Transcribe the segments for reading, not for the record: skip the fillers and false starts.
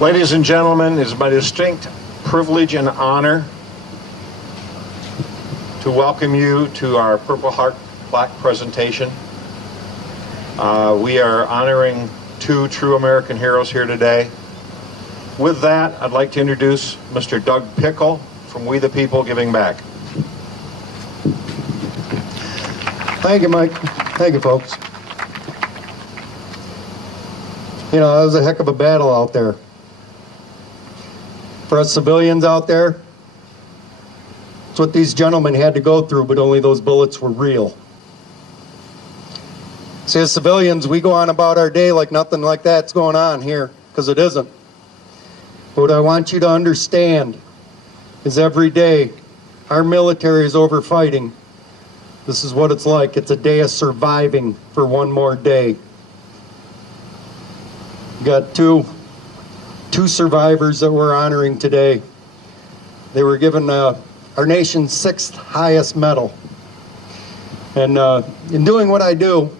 Ladies and gentlemen, it is my distinct privilege and honor to welcome you to our Purple Heart plaque presentation. We are honoring two true American heroes here today. With that, I'd like to introduce Mr. Doug Pickle from We the People Giving Back. Thank you, Mike. Thank you, folks. You know, that was a heck of a battle out there. For us civilians out there, it's what these gentlemen had to go through, but only those bullets were real. See, as civilians, we go on about our day like nothing like that's going on here, because it isn't. But what I want you to understand is every day our military is over fighting. This is what it's like. It's a day of surviving for one more day. We got two survivors that we're honoring today. They were given our nation's 6th highest medal. And in doing what I do,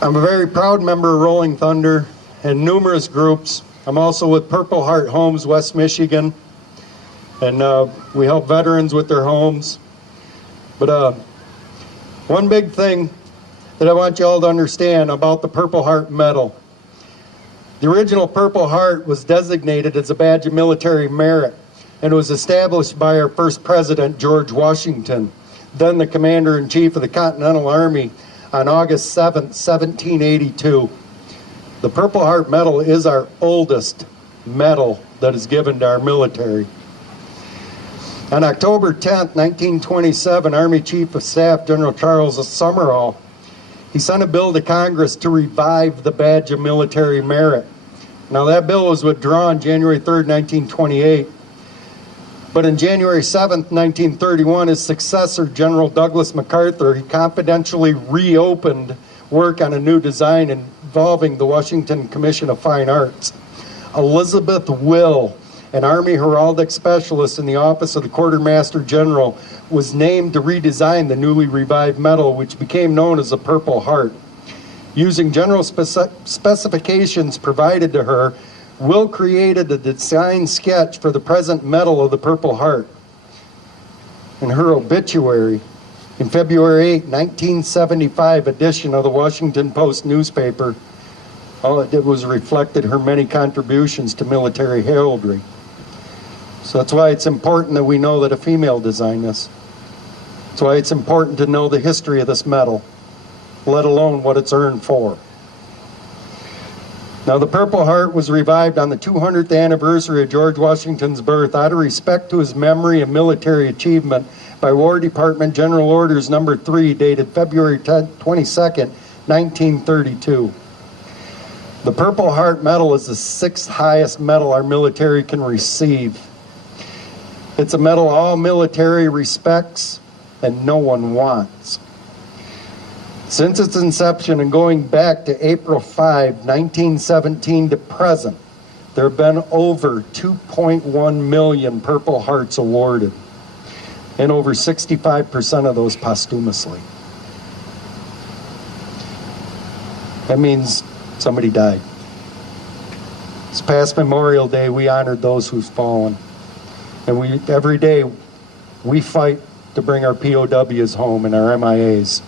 I'm a very proud member of Rolling Thunder and numerous groups. I'm also with Purple Heart Homes, West Michigan, and we help veterans with their homes. But one big thing that I want you all to understand about the Purple Heart Medal. The original Purple Heart was designated as a badge of military merit, and it was established by our first president, George Washington, then the Commander-in-Chief of the Continental Army, on August 7th, 1782. The Purple Heart Medal is our oldest medal that is given to our military. On October 10th, 1927, Army Chief of Staff General Charles Summerall, he sent a bill to Congress to revive the badge of military merit. Now that bill was withdrawn January 3rd, 1928. But in January 7th, 1931, his successor, General Douglas MacArthur, he confidentially reopened work on a new design involving the Washington Commission of Fine Arts. Elizabeth Will, an Army heraldic specialist in the office of the Quartermaster General, was named to redesign the newly revived medal, which became known as the Purple Heart. Using general specifications provided to her, Will created a design sketch for the present medal of the Purple Heart. In her obituary, in February 8, 1975 edition of the Washington Post newspaper, all it did was reflected her many contributions to military heraldry. So that's why it's important that we know that a female designed this. That's why it's important to know the history of this medal, let alone what it's earned for. Now, the Purple Heart was revived on the 200th anniversary of George Washington's birth out of respect to his memory and military achievement by War Department General Orders Number 3, dated February 22nd, 1932. The Purple Heart Medal is the 6th highest medal our military can receive. It's a medal all military respects and no one wants. Since its inception and going back to April 5, 1917 to present, there have been over 2.1 million Purple Hearts awarded, and over 65% of those posthumously. That means somebody died. This past Memorial Day, we honored those who've fallen. And every day, we fight to bring our POWs home and our MIAs.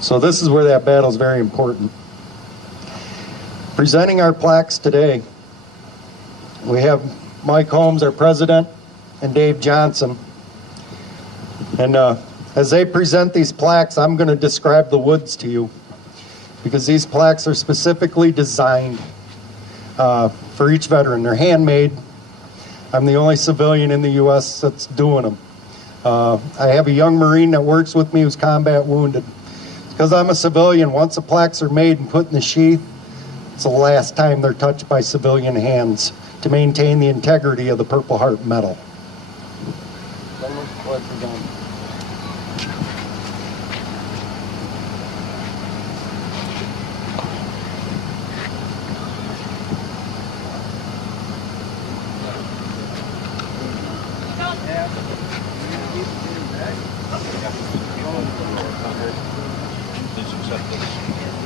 So this is where that battle is very important. Presenting our plaques today, we have Mike Holmes, our president, and Dave Johnson. And as they present these plaques, I'm going to describe the woods to you, because these plaques are specifically designed for each veteran. They're handmade. I'm the only civilian in the U.S. that's doing them. I have a young Marine that works with me who's combat wounded. Because I'm a civilian, once the plaques are made and put in the sheath, it's the last time they're touched by civilian hands to maintain the integrity of the Purple Heart Medal.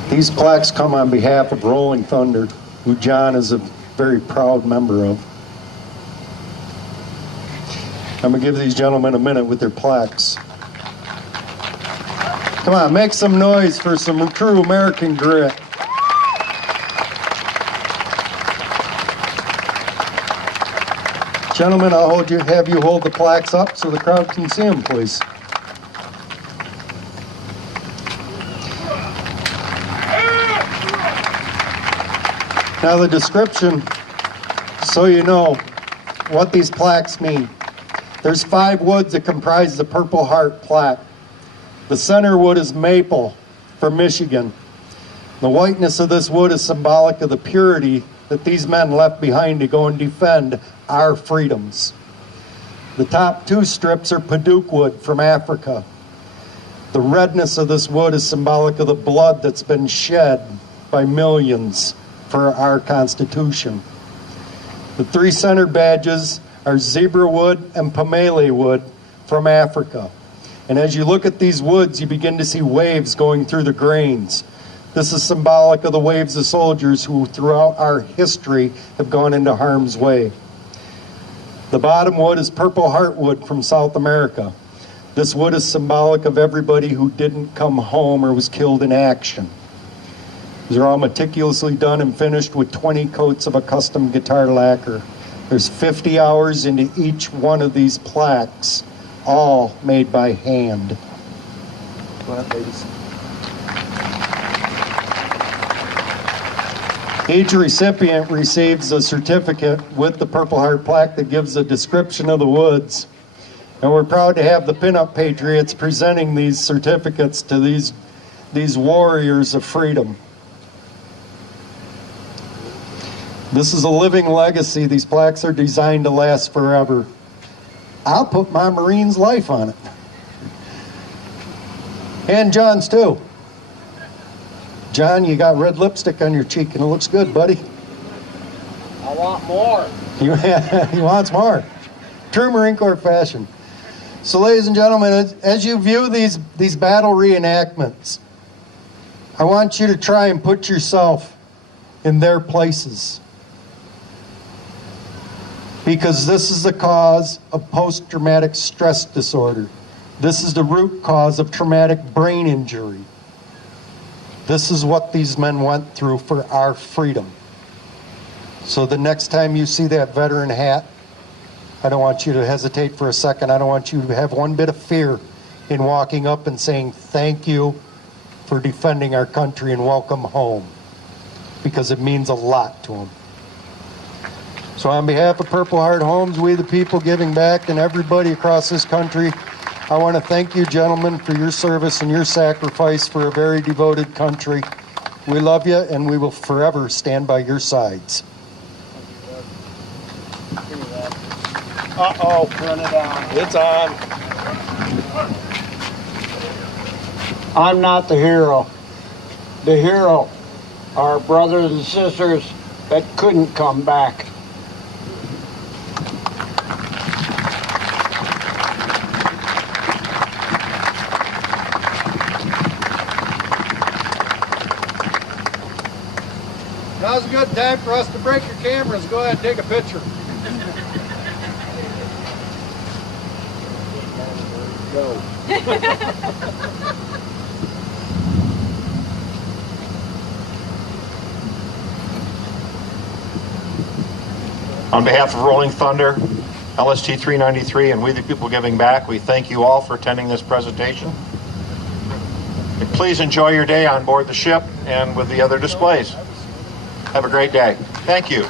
These plaques come on behalf of Rolling Thunder. who John is a very proud member of. I'm going to give these gentlemen a minute with their plaques. Come on, make some noise for some true American grit. Gentlemen, I'll have you hold the plaques up so the crowd can see them, please. Now the description, so you know what these plaques mean. There's 5 woods that comprise the Purple Heart plaque. The center wood is maple from Michigan. The whiteness of this wood is symbolic of the purity that these men left behind to go and defend our freedoms. The top 2 strips are Paduke wood from Africa. The redness of this wood is symbolic of the blood that's been shed by millions for our Constitution. The 3 center badges are zebra wood and pamele wood from Africa. And as you look at these woods, you begin to see waves going through the grains. This is symbolic of the waves of soldiers who throughout our history have gone into harm's way. The bottom wood is Purple Heart wood from South America. This wood is symbolic of everybody who didn't come home or was killed in action. These are all meticulously done and finished with 20 coats of a custom guitar lacquer. There's 50 hours into each one of these plaques, all made by hand. Go ahead, ladies. Each recipient receives a certificate with the Purple Heart plaque that gives a description of the woods. And we're proud to have the Pinup Patriots presenting these certificates to these warriors of freedom. This is a living legacy. These plaques are designed to last forever. I'll put my Marine's life on it. And John's too. John, you got red lipstick on your cheek and it looks good, buddy. I want more. He wants more. True Marine Corps fashion. So ladies and gentlemen, as you view these battle reenactments, I want you to try and put yourself in their places. Because this is the cause of post-traumatic stress disorder. This is the root cause of traumatic brain injury. This is what these men went through for our freedom. So the next time you see that veteran hat, I don't want you to hesitate for a second. I don't want you to have one bit of fear in walking up and saying thank you for defending our country and welcome home, because it means a lot to them. So on behalf of Purple Heart Homes, we the people giving back, and everybody across this country, I want to thank you gentlemen for your service and your sacrifice for a very devoted country. We love you and we will forever stand by your sides. Uh-oh, turn it on. It's on. I'm not the hero. The hero are brothers and sisters that couldn't come back. Now's a good time for us to break your cameras. Go ahead and take a picture. Go. On behalf of Rolling Thunder, LST 393, and we the people giving back, we thank you all for attending this presentation. And please enjoy your day on board the ship and with the other displays. Have a great day. Thank you.